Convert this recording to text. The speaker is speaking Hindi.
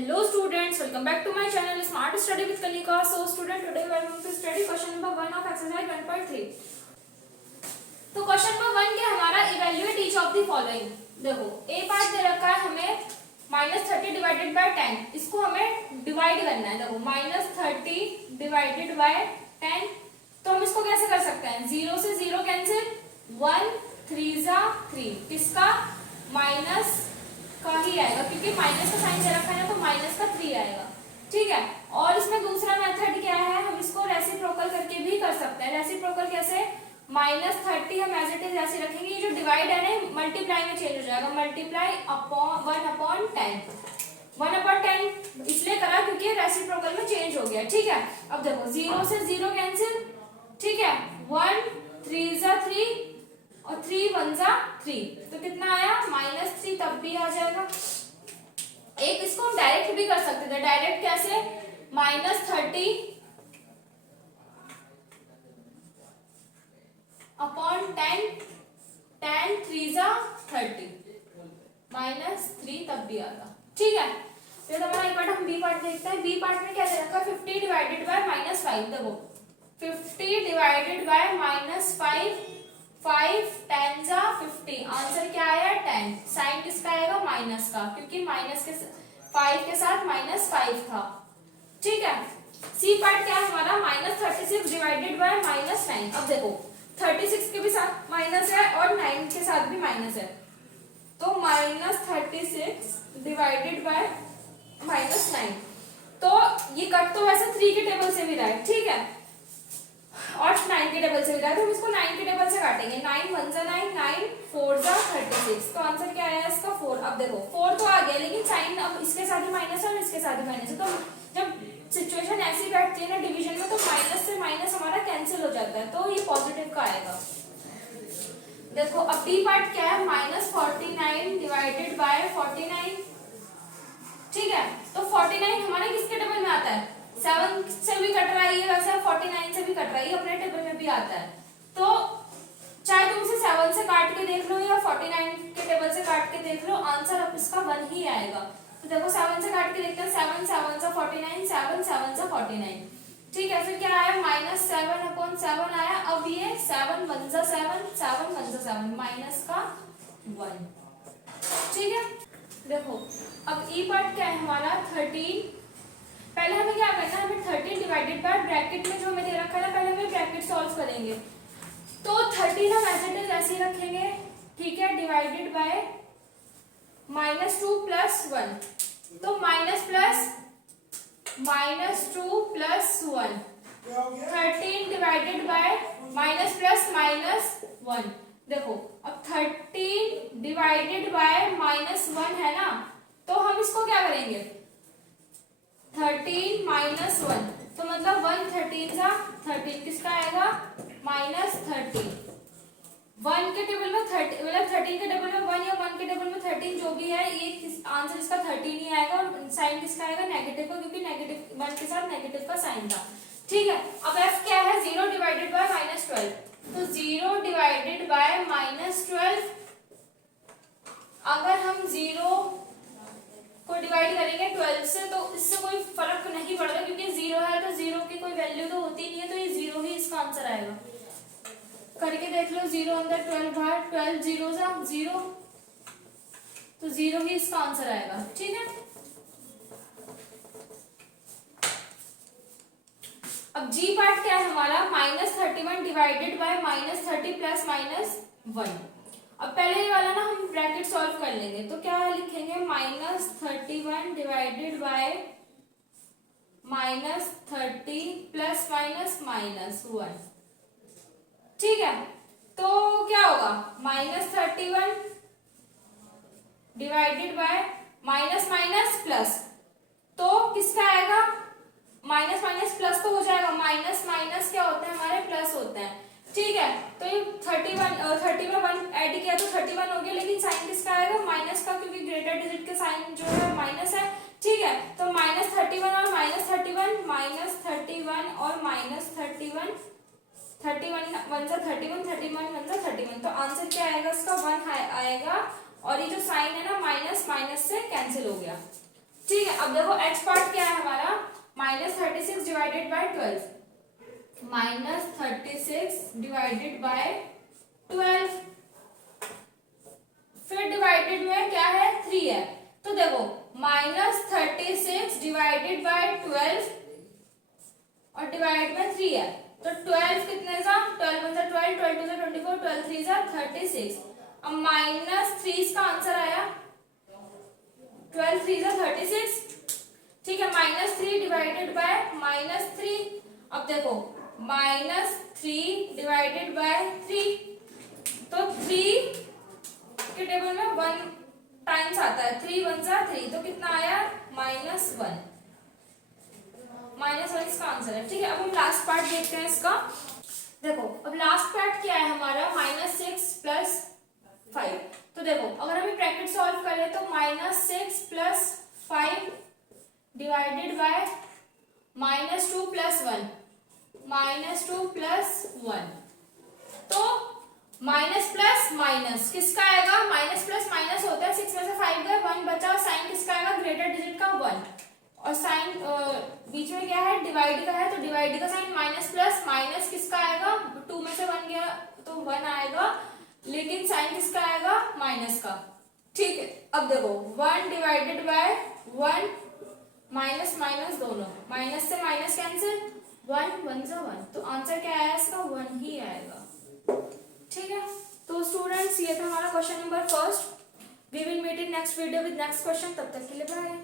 Hello students, welcome back to my channel Smart Study with Kanika. So student, today we are going to study question number 1 of exercise 1.3. तो क्वेश्चन नंबर 1 क्या हमारा evaluate each of the following. देखो ए पार्ट दे रखा है हमें -30 डिवाइडेड बाय 10, इसको हमें डिवाइड करना है। देखो -30 डिवाइडेड बाय 10, तो हम इसको कैसे कर सकते हैं, 0 से 0 कैंसिल, 1 3 जा 3, किसका माइनस का ही आएगा क्योंकि माइनस का साइन दे रखा है ना, तो माइनस का 3 आएगा। ठीक है, और इसमें दूसरा मेथड क्या है, हम इसको रेसिप्रोकल करके भी कर सकते हैं। रेसिप्रोकल कैसे, -30 हम एज इट इज ऐसे रखेंगे, ये जो डिवाइड है ना मल्टीप्लाई में चेंज हो जाएगा, मल्टीप्लाई अपॉन 1/10। 1/10 इसलिए करा क्योंकि रेसिप्रोकल में चेंज हो गया। ठीक है, अब देखो 0 से 0 कैंसिल, ठीक है, 1 3 जा 3 और 3 1 जा 3, तो कितना आया -3, तब भी आ जाएगा। एक इसको हम डायरेक्ट भी कर सकते थे, डायरेक्ट कैसे, -30 अपॉन 10, 10 3 जा 30, -3 तब भी आता। ठीक है, फिर हमारा एक पार्ट हम बी पार्ट देखते हैं। बी पार्ट में क्या दे रखा है, 50 डिवाइडेड बाय -5। देखो 50 डिवाइडेड बाय -5, 5 10 जा 50, आंसर क्या आया 10। साइन किसका आएगा, माइनस का, क्योंकि माइनस के 5 के साथ -5 था। ठीक है, सी पार्ट क्या है हमारा, -36 डिवाइडेड बाय -9। अब देखो 36 के भी साथ माइनस है और 9 के साथ भी माइनस है, तो -36 डिवाइडेड बाय -9, तो ये कट तो वैसे 3 के टेबल से भी रहा है। ठीक है, और 9 के टेबल से भी रहा है, तो हम इसको 9 के टेबल से काटेंगे। 9 1 जा 9, 9 4 जा 36, तो आंसर क्या आया इसका 4। अब देखो 4 तो आ गया, लेकिन साइन अब इसके साथ ही माइनस है और इसके साथ ही माइनस है, तो जब सिचुएशन ऐसी बैठती है ना डिवीजन में, तो माइनस से माइनस हमारा कैंसिल हो जाता है, तो ये पॉजिटिव का आएगा। देखो अब डी पार्ट क्या है, -49 डिवाइडेड बाय 49। ठीक है, तो 49 हमारे किसके टेबल में आता है, 7 से भी कट रहा है, वैसे 49 से भी कट रहा है, अपने टेबल में भी आता है। तो चाहे तुम इसे 7 से काट के देख लो या 49 के टेबल से काट के देख लो, आंसर अब इसका 1 ही आएगा। तो देखो 7 से काट के देखते हैं, 7 7 जा 49, 7 7 जा 49। ठीक है, फिर क्या आया, -7/7 आया। अब ये 7 1 जा 7, 7 1 जा 7, माइनस का 1। ठीक है, देखो अब ई पार्ट क्या है हमारा 13। पहले हमें क्या करना है, हमें 13 डिवाइडेड बाय ब्रैकेट में जो हमें दे रखा है ना, पहले हमें ब्रैकेट सॉल्व करेंगे। तो 13 हम एज इट इज ऐसे ही रखेंगे। ठीक है, डिवाइडेड बाय -2 + 1, तो -2 + 1, 13 डिवाइडेड बाय -+-1। देखो अब 13 डिवाइडेड बाय -1 है ना, तो हम इसको क्या करेंगे, 13 -1, तो मतलब 1 13 जा 13, किसका आएगा -13। 1 के टेबल में 30, मतलब 13 के टेबल में 1 या 1 के टेबल में 13, जो भी है, ये आंसर इसका 13 ही आएगा, और साइन किसका आएगा, नेगेटिव का, क्योंकि नेगेटिव 1 के साथ नेगेटिव का साइन था। ठीक है, अब f क्या है, 0 डिवाइडेड बाय -12, तो 0 डिवाइडेड बाय -12, अगर हम 0 को डिवाइड करेंगे 12 से, तो इससे कोई फर्क नहीं पड़ता, क्योंकि 0 है तो 0 की कोई वैल्यू तो होती नहीं है, तो ये 0 ही इसका आंसर आएगा। करके देख लो, 0 अंदर 12 बाहर, 12 0 जा 0, तो 0 ही इसका आंसर आएगा। ठीक है, अब जी पार्ट क्या है हमारा, -31 डिवाइडेड बाय -30 + -1। अब पहले ये वाला ना हम ब्रैकेट सॉल्व कर लेंगे, तो क्या लिखेंगे, -31 डिवाइडेड बाय -30 + -1। ठीक है, तो क्या होगा, -31 डिवाइडेड बाय प्लस, तो किसका आएगा, माइनस प्लस तो हो जाएगा, माइनस क्या होता है हमारे, प्लस होता है। ठीक है, तो ये 30 में 1 ऐड किया तो 31 हो गया, लेकिन साइन किसका आएगा, माइनस का, क्योंकि ग्रेटर डिजिट के साइन जो है माइनस है। ठीक है, तो -31 और -31, -31 और -31, 31 1 जा 31, 31 1 जा 31, तो आंसर क्या आएगा इसका 1 आएगा, और ये जो साइन है ना माइनस से कैंसिल हो गया। ठीक है, अब देखो h पार्ट क्या है हमारा, -36 डिवाइडेड बाय 12, -36 डिवाइडेड बाय 12, फिर डिवाइडेड में क्या है 3 है, तो देखो -36 डिवाइडेड बाय 12 और डिवाइड में 3 है, तो 12 कितने सा, 12 वन सा 12, 12 टू सा 24, 12 थ्री सा 36। अब -3 का आंसर आया, 12 थ्री सा 36, ठीक है, -3 डिवाइडेड बाय -3, अब देखो -3 डिवाइडेड बाय 3, तो 3 के टेबल में 1 टाइम्स आता है, 3 वन सा 3, तो कितना आया -1, -1 इसका आंसर है। ठीक है, अब हम लास्ट पार्ट देखते हैं इसका। देखो अब लास्ट पार्ट क्या है हमारा, -6 प्लस 5, तो देखो अगर हम ब्रैकेट सॉल्व करें तो -6 plus 5 divided by -2 plus 1, -2 plus 1, तो माइनस प्लस माइनस किसका आएगा, माइनस प्लस माइनस होता है, 6 में से 5 गए 1 बचा, और साइन किसका आएगा, ग्रेटर डिजिट का 1, और साइन बीच में क्या है, डिवाइड का है, तो डिवाइड का साइन माइनस प्लस माइनस किसका आएगा, 2 में से 1 गया तो 1 आएगा, लेकिन साइन किसका आएगा, माइनस का। ठीक है, अब देखो 1 डिवाइडेड बाय 1, माइनस माइनस दोनों, माइनस से माइनस कैंसिल, 1 1 सा 1, तो आंसर क्या आया इसका, 1 ही आएगा। ठीक है, तो स्टूडेंट्स ये था हमारा question number first. We will meet in next video with next question, तब तक के लिए बाय।